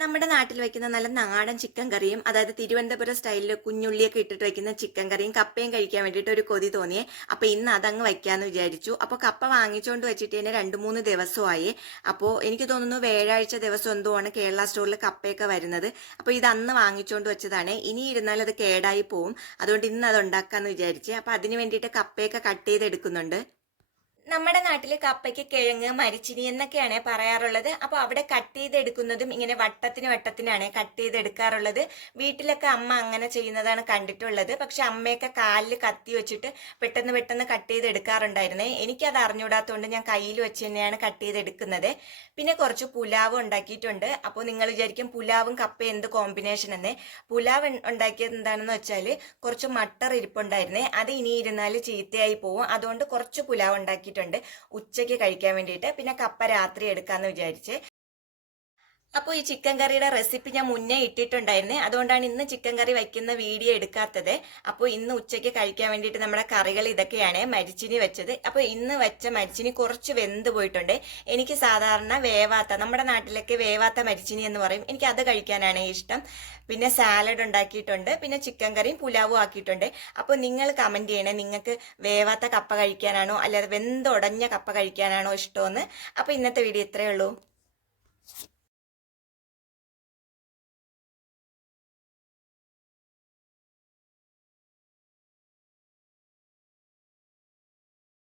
നമ്മുടെ നാട്ടിൽ വെക്കുന്ന നല്ല നാടൻ ചിക്കൻ കറിയും അതായത് തിരുവനന്തപുരം സ്റ്റൈലിൽ കുഞ്ഞുള്ളിയൊക്കെ ഇട്ടിട്ട് വെക്കുന്ന ചിക്കൻ കറിയും കപ്പയും കഴിക്കാൻ വേണ്ടിയിട്ട് ഒരു കൊതി തോന്നിയേ. അപ്പൊ ഇന്ന് അതങ്ങ് വയ്ക്കാന്ന് വിചാരിച്ചു. അപ്പോൾ കപ്പ വാങ്ങിച്ചുകൊണ്ട് വെച്ചിട്ട് തന്നെ 2-3 ദിവസമായി. അപ്പോൾ എനിക്ക് തോന്നുന്നു വ്യാഴാഴ്ച ദിവസം എന്തോ ആണ് കേരള സ്റ്റോറിൽ കപ്പയൊക്കെ വരുന്നത്. അപ്പോൾ ഇത് അന്ന് വാങ്ങിച്ചുകൊണ്ട് വെച്ചതാണ്. ഇനി ഇരുന്നാൽ അത് കേടായി പോവും. അതുകൊണ്ട് ഇന്ന് അത് ഉണ്ടാക്കാന്ന് വിചാരിച്ചേ. അപ്പൊ അതിന് വേണ്ടിയിട്ട് കപ്പയൊക്കെ കട്ട് ചെയ്തെടുക്കുന്നുണ്ട്. നമ്മുടെ നാട്ടിൽ കപ്പയ്ക്ക് കിഴങ്ങ് മരിച്ചിനി എന്നൊക്കെയാണ് പറയാറുള്ളത്. അപ്പോൾ അവിടെ കട്ട് ചെയ്തെടുക്കുന്നതും ഇങ്ങനെ വട്ടത്തിനാണ് കട്ട് ചെയ്തെടുക്കാറുള്ളത്. വീട്ടിലൊക്കെ അമ്മ അങ്ങനെ ചെയ്യുന്നതാണ് കണ്ടിട്ടുള്ളത്. പക്ഷെ അമ്മയൊക്കെ കാലിൽ കത്തി വെച്ചിട്ട് പെട്ടെന്ന് കട്ട് ചെയ്തെടുക്കാറുണ്ടായിരുന്നേ. എനിക്കത് അറിഞ്ഞുകൂടാത്തതുകൊണ്ട് ഞാൻ കയ്യിൽ വെച്ച് തന്നെയാണ് കട്ട് ചെയ്തെടുക്കുന്നത്. പിന്നെ കുറച്ച് പുലാവ് ഉണ്ടാക്കിയിട്ടുണ്ട്. അപ്പോൾ നിങ്ങൾ വിചാരിക്കും പുലാവും കപ്പയും എന്ത് കോമ്പിനേഷൻ എന്നേ. പുലാവ് ഉണ്ടാക്കിയത് എന്താണെന്ന് വെച്ചാൽ കുറച്ച് മട്ടർ ഇരിപ്പുണ്ടായിരുന്നേ. അത് ഇനി ഇരുന്നാൽ ചീത്തയായി പോവും. അതുകൊണ്ട് കുറച്ച് പുലാവ് ഉണ്ടാക്കിയിട്ടുണ്ട് ഉച്ചയ്ക്ക് കഴിക്കാൻ വേണ്ടിയിട്ട്. പിന്നെ കപ്പ രാത്രി എടുക്കാന്ന് വിചാരിച്ച്. അപ്പോൾ ഈ ചിക്കൻ കറിയുടെ റെസിപ്പി ഞാൻ മുന്നേ ഇട്ടിട്ടുണ്ടായിരുന്നേ. അതുകൊണ്ടാണ് ഇന്ന് ചിക്കൻ കറി വയ്ക്കുന്ന വീഡിയോ എടുക്കാത്തത്. അപ്പോൾ ഇന്ന് ഉച്ചയ്ക്ക് കഴിക്കാൻ വേണ്ടിയിട്ട് നമ്മുടെ കറികൾ ഇതൊക്കെയാണ്. മരിച്ചിനി വെച്ചത്. അപ്പോൾ ഇന്ന് വെച്ച മരിച്ചിനി കുറച്ച് വെന്ത് പോയിട്ടുണ്ട്. എനിക്ക് സാധാരണ വേവാത്ത, നമ്മുടെ നാട്ടിലൊക്കെ വേവാത്ത മരിച്ചിനി എന്ന് പറയും, എനിക്ക് അത് കഴിക്കാനാണ് ഇഷ്ടം. പിന്നെ സാലഡ് ഉണ്ടാക്കിയിട്ടുണ്ട്. പിന്നെ ചിക്കൻ കറിയും പുലാവും ആക്കിയിട്ടുണ്ട്. അപ്പോൾ നിങ്ങൾ കമൻറ്റ് ചെയ്യണേ, നിങ്ങൾക്ക് വേവാത്ത കപ്പ കഴിക്കാനാണോ അല്ലാതെ വെന്തുടഞ്ഞ കപ്പ കഴിക്കാനാണോ ഇഷ്ടമെന്ന്. അപ്പോൾ ഇന്നത്തെ വീഡിയോ ഇത്രയേ ഉള്ളൂ.